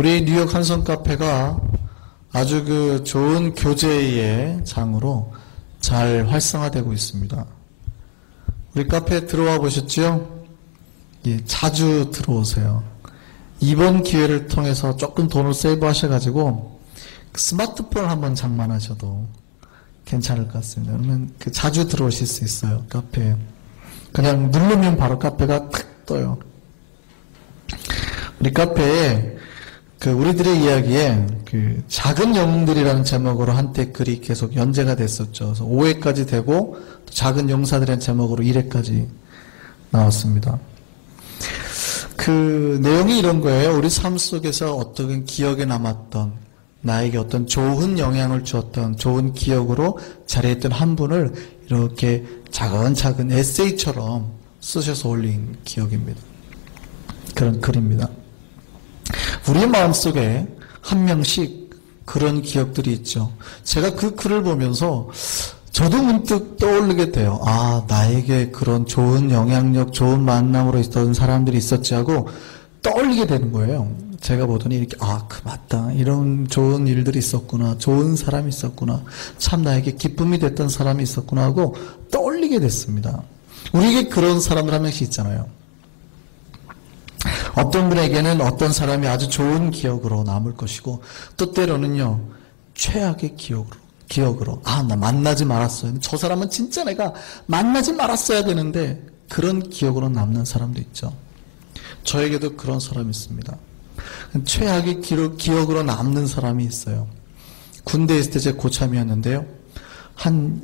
우리 뉴욕 한성 카페가 아주 그 좋은 교제의 장으로 잘 활성화되고 있습니다. 우리 카페에 들어와 보셨죠? 예, 자주 들어오세요. 이번 기회를 통해서 조금 돈을 세이브 하셔가지고 스마트폰 한번 장만하셔도 괜찮을 것 같습니다. 그러면 자주 들어오실 수 있어요, 카페에. 그냥 누르면 바로 카페가 탁 떠요. 우리 카페에 우리들의 이야기에 작은 영웅들이라는 제목으로 한때 글이 계속 연재가 됐었죠. 그래서 5회까지 되고 또 작은 용사들이라는 제목으로 1회까지 나왔습니다. 내용이 이런 거예요. 우리 삶 속에서 어떤 기억에 남았던, 나에게 어떤 좋은 영향을 주었던, 좋은 기억으로 자리했던 한 분을 이렇게 작은 에세이처럼 쓰셔서 올린 기억입니다. 그런 글입니다. 우리 마음속에 한 명씩 그런 기억들이 있죠. 제가 그 글을 보면서 저도 문득 떠오르게 돼요. 아, 나에게 그런 좋은 영향력, 좋은 만남으로 있었던 사람들이 있었지 하고 떠올리게 되는 거예요. 제가 보더니 이렇게, 맞다. 이런 좋은 일들이 있었구나. 좋은 사람이 있었구나. 참 나에게 기쁨이 됐던 사람이 있었구나 하고 떠올리게 됐습니다. 우리에게 그런 사람들 한 명씩 있잖아요. 어떤 분에게는 어떤 사람이 아주 좋은 기억으로 남을 것이고, 또 때로는요, 최악의 기억으로. 나 만나지 말았어요. 저 사람은 진짜 내가 만나지 말았어야 되는데, 그런 기억으로 남는 사람도 있죠. 저에게도 그런 사람이 있습니다. 최악의 기억으로 남는 사람이 있어요. 군대에 있을 때 제가 고참이었는데요. 한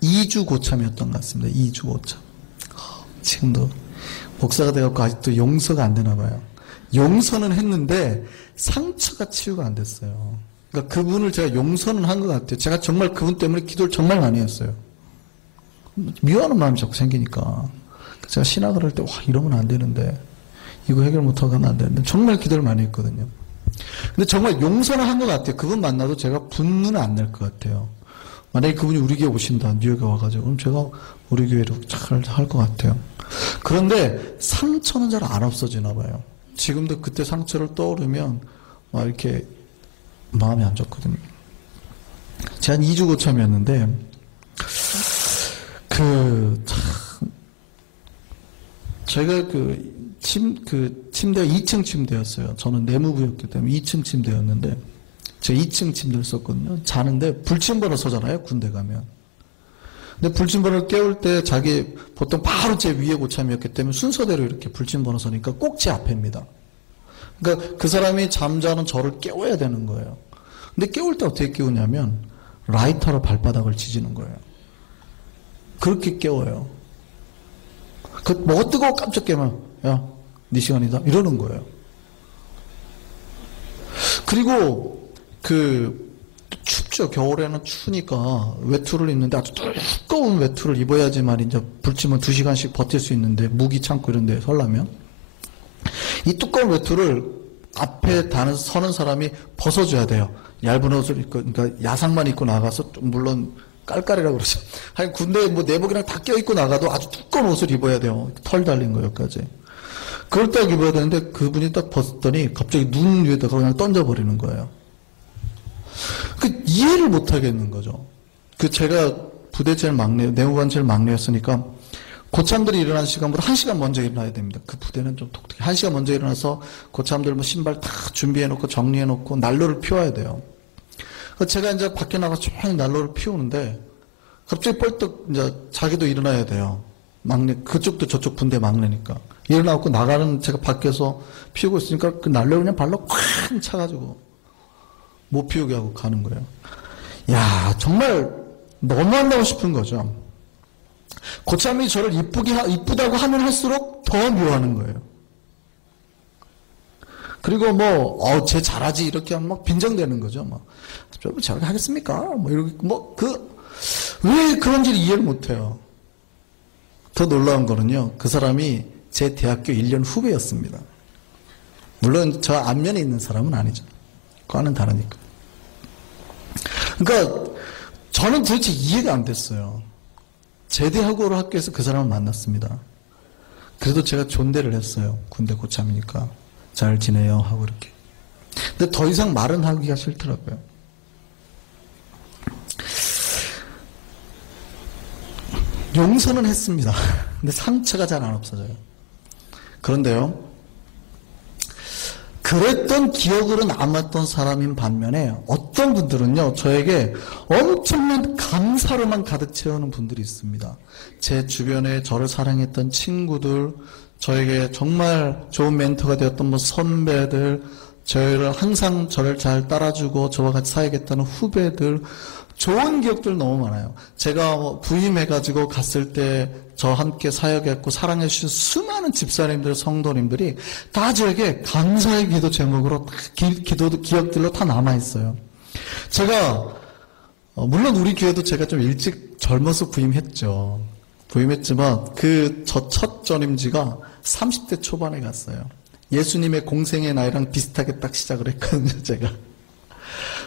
2주 고참이었던 것 같습니다. 2주 고참. 지금도 목사가 돼갖고 아직도 용서가 안 되나 봐요. 용서는 했는데 상처가 치유가 안 됐어요. 그러니까 그분을 제가 용서는 한 것 같아요. 제가 정말 그분 때문에 기도를 정말 많이 했어요. 미워하는 마음이 자꾸 생기니까. 제가 신학을 할 때 이러면 안 되는데, 이거 해결 못하고 하면 안 되는데 정말 기도를 많이 했거든요. 근데 정말 용서는 한 것 같아요. 그분 만나도 제가 분노는 안 낼 것 같아요. 만약에 그분이 우리 교회 오신다, 뉴욕에 와가지고, 그럼 제가 우리 교회로 잘 할 것 같아요. 그런데 상처는 잘 안 없어지나 봐요. 지금도 그때 상처를 떠오르면 막 이렇게 마음이 안 좋거든요. 제가 한 2주 고참이었는데, 저희가 침대가 2층 침대였어요. 저는 내무부였기 때문에 2층 침대였는데, 제가 2층 침대를 썼거든요. 자는데 불침번호 서잖아요, 군대 가면. 근데 불침번호를 깨울 때 보통 바로 제 위에 고참이었기 때문에 순서대로 이렇게 불침번호 서니까 꼭 제 앞에입니다. 그러니까 그 사람이 잠자는 저를 깨워야 되는 거예요. 근데 깨울 때 어떻게 깨우냐면 라이터로 발바닥을 지지는 거예요. 그렇게 깨워요. 뭐가 뜨거워 깜짝 깨면, 야, 네 시간이다. 이러는 거예요. 그리고 춥죠. 겨울에는 추우니까 외투를 입는데 아주 두꺼운 외투를 입어야지만 이제 불치면 2시간씩 버틸 수 있는데, 무기 창고 이런 데 설라면 이 두꺼운 외투를 앞에 서는 사람이 벗어줘야 돼요. 얇은 옷을 입고, 그러니까 야상만 입고 나가서, 물론 깔깔이라고 그러죠. 하여간 군대 내복이랑 다 껴입고 나가도 아주 두꺼운 옷을 입어야 돼요. 털 달린 거 여기까지. 그걸 딱 입어야 되는데 그분이 딱 벗었더니 갑자기 눈 위에다가 그냥 던져버리는 거예요. 이해를 못 하겠는 거죠. 제가 부대 제일 막내, 내무반 제일 막내였으니까 고참들이 일어나는 시간보다 1시간 먼저 일어나야 됩니다. 그 부대는 좀 독특해. 1시간 먼저 일어나서 고참들 신발 다 준비해놓고 정리해놓고 난로를 피워야 돼요. 제가 이제 밖에 나가서 조용히 난로를 피우는데 갑자기 뻘떡 이제 자기도 일어나야 돼요. 막내, 그쪽도 저쪽 분대 막내니까. 일어나고 나가는 제가 밖에서 피우고 있으니까 그 난로를 그냥 발로 쾅 차가지고 못 피우게 하고 가는 거예요. 야, 정말 너무 한다고 싶은 거죠. 고참이 저를 이쁘다고 하면 할수록 더 미워하는 거예요. 그리고 쟤 잘하지 이렇게 하면 막 빈정대는 거죠. 좀 저렇게 하겠습니까? 이렇게 왜 그런지를 이해를 못해요. 더 놀라운 거는요, 그 사람이 제 대학교 1년 후배였습니다. 물론 저 앞면에 있는 사람은 아니죠. 과는 다르니까. 그러니까 저는 도대체 이해가 안 됐어요. 제대하고 학교에서 그 사람을 만났습니다. 그래도 제가 존대를 했어요. 군대 고참이니까 잘 지내요 하고 이렇게. 근데 더 이상 말은 하기가 싫더라고요. 용서는 했습니다. 근데 상처가 잘 안 없어져요. 그런데요, 그랬던 기억으로 남았던 사람인 반면에 어떤 분들은요, 저에게 엄청난 감사로만 가득 채우는 분들이 있습니다. 제 주변에 저를 사랑했던 친구들, 저에게 정말 좋은 멘토가 되었던 선배들, 저를 항상 저를 잘 따라주고 저와 같이 사역했던 후배들, 좋은 기억들 너무 많아요. 제가 부임해가지고 갔을 때 저 함께 사역했고 사랑해주신 수많은 집사님들, 성도님들이 다 저에게 감사의 기도 제목으로 기억들로 다 남아있어요. 제가 물론 우리 교회도 제가 좀 일찍 젊어서 부임했죠. 부임했지만 저 첫 전임지가 30대 초반에 갔어요. 예수님의 공생의 나이랑 비슷하게 딱 시작을 했거든요, 제가.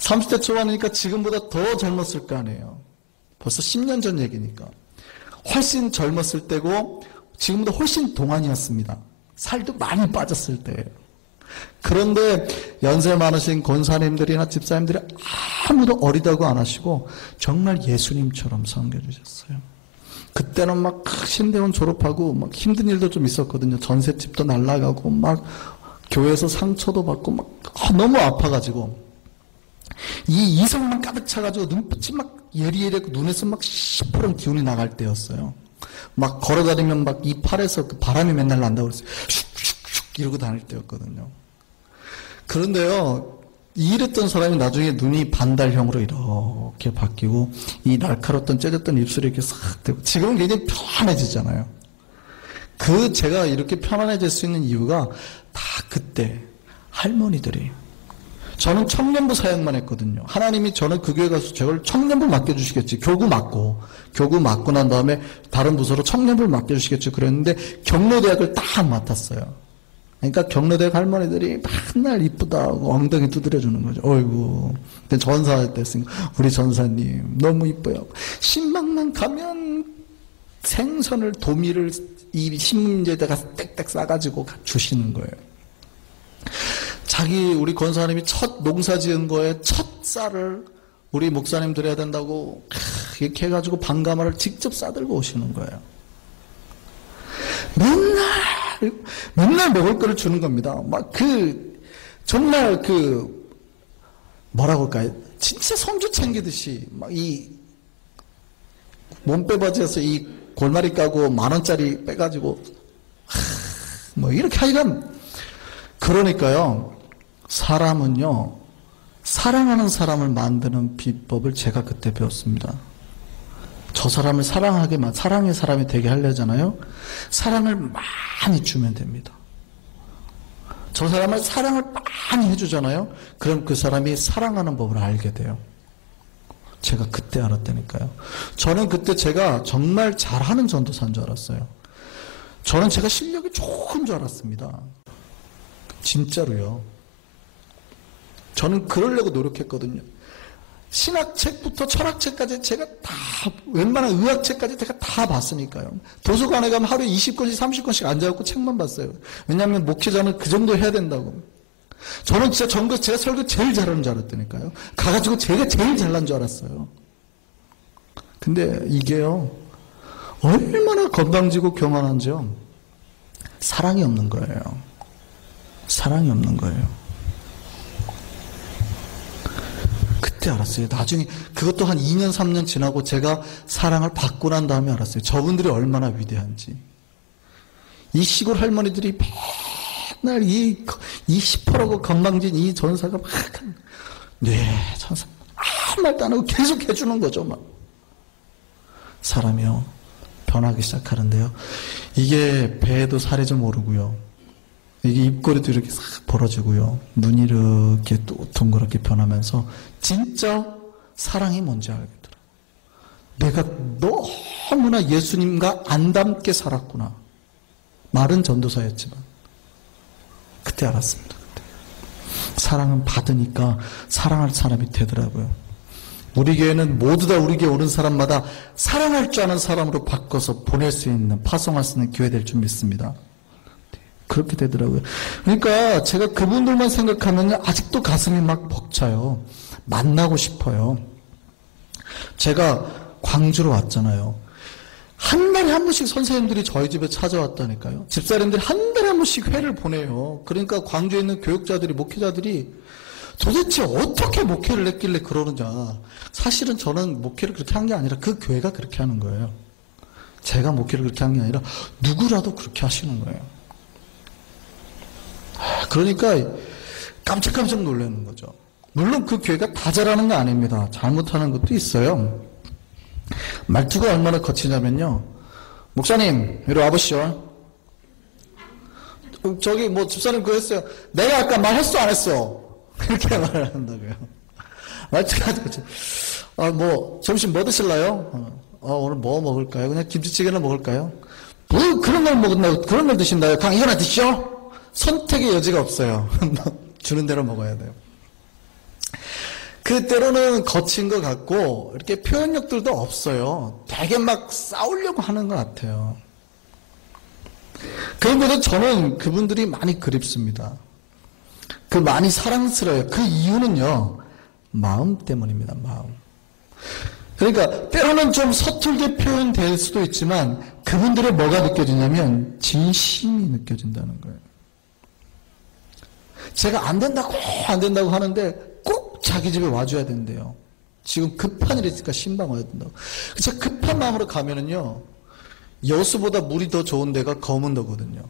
30대 초반이니까 지금보다 더 젊었을 거 아니에요. 벌써 10년 전 얘기니까. 훨씬 젊었을 때고 지금보다 훨씬 동안이었습니다. 살도 많이 빠졌을 때예요. 그런데 연세 많으신 권사님들이나 집사님들이 아무도 어리다고 안 하시고 정말 예수님처럼 섬겨주셨어요. 그때는 막 신대원 졸업하고 막 힘든 일도 좀 있었거든요. 전셋집도 날아가고 막 교회에서 상처도 받고 막 너무 아파가지고 이 이성만 가득 차가지고 눈빛이 막 예리예리하고 눈에서 막 시퍼런 기운이 나갈 때였어요. 막 걸어다니면 막 이 팔에서 그 바람이 맨날 난다고 그랬어요. 슉슉슉 이러고 다닐 때였거든요. 그런데요, 이랬던 사람이 나중에 눈이 반달형으로 이렇게 바뀌고 이 날카롭던 째졌던 입술이 이렇게 싹 되고 지금은 굉장히 편안해지잖아요. 제가 이렇게 편안해질 수 있는 이유가 다 그때 할머니들이, 저는 청년부 사역만 했거든요. 하나님이 저는 그 교회 가서 저걸 청년부 맡겨주시겠지. 교구 맡고 난 다음에 다른 부서로 청년부를 맡겨주시겠지. 그랬는데 경로대학을 딱 맡았어요. 그러니까 경로대학 할머니들이 맨날 이쁘다고 엉덩이 두드려주는 거죠. 어이구. 근데 전사할 때 했으니까 우리 전사님 너무 이뻐요. 신방만 가면 생선을 도미를 이 신문지에다가 땡땡 싸가지고 주시는 거예요. 우리 권사님이 첫 농사 지은 거에 첫 쌀을 우리 목사님 드려야 된다고 이렇게 해가지고 반가마를 직접 싸들고 오시는 거예요. 맨날 먹을 거를 주는 겁니다. 정말 뭐라고 할까요? 진짜 손주 챙기듯이 이 몸빼바지에서 이 골마리 까고 10,000원짜리 빼가지고 이렇게 하여간. 그러니까요, 사람은요, 사랑하는 사람을 만드는 비법을 제가 그때 배웠습니다. 저 사람을 사랑의 사람이 되게 하려잖아요. 사랑을 많이 주면 됩니다. 저 사람을 사랑을 많이 해주잖아요. 그럼 그 사람이 사랑하는 법을 알게 돼요. 제가 그때 알았다니까요. 저는 그때 제가 정말 잘하는 전도사인 줄 알았어요. 저는 제가 실력이 좋은 줄 알았습니다. 진짜로요. 저는 그러려고 노력했거든요. 신학책부터 철학책까지 제가 다, 웬만한 의학책까지 제가 다 봤으니까요. 도서관에 가면 하루에 20권씩 30권씩 앉아갖고 책만 봤어요. 왜냐하면 목회자는 그 정도 해야 된다고. 저는 진짜 제가 설교 제일 잘하는 줄 알았다니까요. 가가지고 제가 제일 잘난 줄 알았어요. 근데 이게요, 얼마나 건방지고 교만한지요. 사랑이 없는 거예요. 사랑이 없는 거예요. 그때 알았어요. 나중에 그것도 한 2년 3년 지나고 제가 사랑을 받고 난 다음에 알았어요. 저분들이 얼마나 위대한지. 이 시골 할머니들이 맨날 이 시퍼라고 건방진 이 전사가 전사 아무 말도 안 하고 계속 해주는 거죠. 사람이요, 변하기 시작하는데요. 이게 배에도 살이 좀 오르고요. 이게 입꼬리도 이렇게 싹 벌어지고요. 눈이 이렇게 또 동그랗게 변하면서 진짜 사랑이 뭔지 알겠더라. 내가 너무나 예수님과 안 닮게 살았구나. 말은 전도사였지만 그때 알았습니다. 그때. 사랑은 받으니까 사랑할 사람이 되더라고요. 우리 교회는 모두 다 우리 교회 오는 사람마다 사랑할 줄 아는 사람으로 바꿔서 보낼 수 있는, 파송할 수 있는 교회 될 줄 믿습니다. 그렇게 되더라고요. 그러니까 제가 그분들만 생각하면 아직도 가슴이 막 벅차요. 만나고 싶어요. 제가 광주로 왔잖아요. 한 달에 한 번씩 선생님들이 저희 집에 찾아왔다니까요. 집사람들이 한 달에 한 번씩 회를 보내요. 그러니까 광주에 있는 교육자들이, 목회자들이 도대체 어떻게 목회를 했길래 그러느냐. 사실은 저는 목회를 그렇게 한 게 아니라 그 교회가 그렇게 하는 거예요. 제가 목회를 그렇게 한 게 아니라 누구라도 그렇게 하시는 거예요. 그러니까 깜짝깜짝 놀라는 거죠. 물론 그 교회가 다 잘하는 거 아닙니다. 잘못하는 것도 있어요. 말투가 얼마나 거치냐면요. 목사님, 이리 와보시오. 저기 뭐 집사님 그거 했어요. 내가 아까 말했어 안 했어? 그렇게 말을 한다고요. 말투가 거치. 뭐 점심 뭐 드실래요? 오늘 뭐 먹을까요? 그냥 김치찌개나 먹을까요? 뭐 그런 걸 먹는다고 그런 걸 드신다요? 그냥 이거나 드시오. 선택의 여지가 없어요. 주는 대로 먹어야 돼요. 그 때로는 거친 것 같고 이렇게 표현력들도 없어요. 되게 막 싸우려고 하는 것 같아요. 그런데도 저는 그분들이 많이 그립습니다. 그 많이 사랑스러워요. 그 이유는요. 마음 때문입니다. 마음. 그러니까 때로는 좀 서툴게 표현될 수도 있지만 그분들의 뭐가 느껴지냐면 진심이 느껴진다는 거예요. 제가 안 된다고 하는데 꼭 자기 집에 와줘야 된대요. 지금 급한 일이 있으니까 신방 와야 된다고. 제가 급한 마음으로 가면은요, 여수보다 물이 더 좋은 데가 거문도거든요.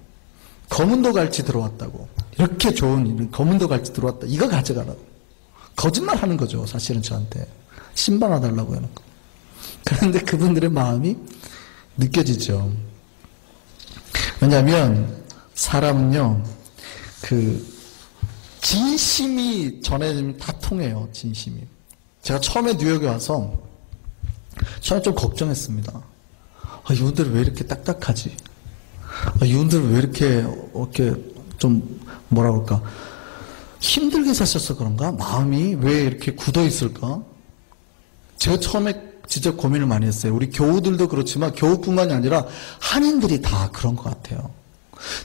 거문도 갈치 들어왔다고. 이렇게 좋은 일은 거문도 갈치 들어왔다. 이거 가져가라고. 거짓말 하는 거죠, 사실은 저한테. 신방 와달라고 해놓고. 그런데 그분들의 마음이 느껴지죠. 왜냐하면 사람은요, 진심이 전해지면 다 통해요. 진심이. 제가 처음에 뉴욕에 와서 처음에 좀 걱정했습니다. 이분들 왜 이렇게 딱딱하지? 이분들 왜 이렇게 좀 뭐라 그럴까? 힘들게 사셔서 그런가? 마음이 왜 이렇게 굳어 있을까? 제가 처음에 진짜 고민을 많이 했어요. 우리 교우들도 그렇지만 교우뿐만이 아니라 한인들이 다 그런 것 같아요.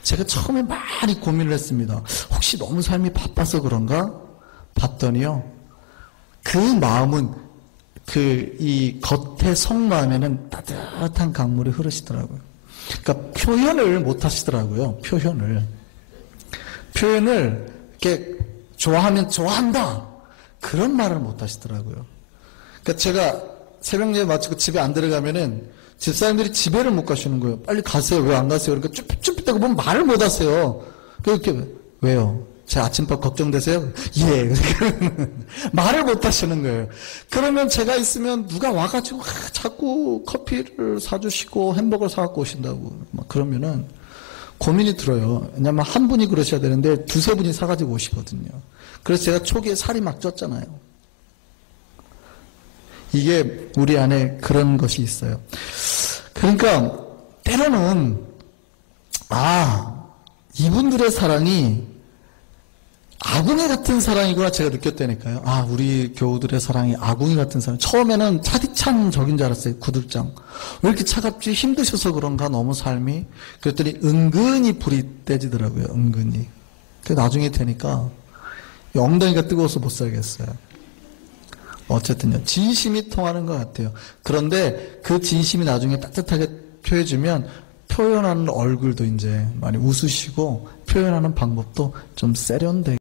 제가 처음에 많이 고민을 했습니다. 혹시 너무 삶이 바빠서 그런가? 봤더니요. 그 마음은 이 겉의 속마음에는 따뜻한 강물이 흐르시더라고요. 그러니까 표현을 못 하시더라고요. 표현을 이렇게 좋아하면 좋아한다. 그런 말을 못 하시더라고요. 그러니까 제가 새벽 예배 마치고 집에 안 들어가면은 집사님들이 집에를 못 가시는 거예요. 빨리 가세요. 왜 안 가세요? 그러니까 쭈삣쭈삣대고 보면 말을 못 하세요. 그렇게 왜요? 제 아침밥 걱정되세요? 예. 말을 못 하시는 거예요. 그러면 제가 있으면 누가 와가지고 자꾸 커피를 사주시고 햄버거를 사갖고 오신다고 막 그러면은 고민이 들어요. 왜냐면 한 분이 그러셔야 되는데 두세 분이 사가지고 오시거든요. 그래서 제가 초기에 살이 막 쪘잖아요. 이게 우리 안에 그런 것이 있어요. 그러니까 때로는 이분들의 사랑이 아궁이 같은 사랑이구나 제가 느꼈다니까요. 우리 교우들의 사랑이 아궁이 같은 사랑. 처음에는 차디찬 적인 줄 알았어요. 구들장. 왜 이렇게 차갑지? 힘드셔서 그런가 너무 삶이. 그랬더니 은근히 불이 떼지더라고요. 은근히. 그 나중에 되니까 엉덩이가 뜨거워서 못 살겠어요. 어쨌든요. 진심이 통하는 것 같아요. 그런데 그 진심이 나중에 따뜻하게 표해주면 표현하는 얼굴도 이제 많이 웃으시고 표현하는 방법도 좀 세련되게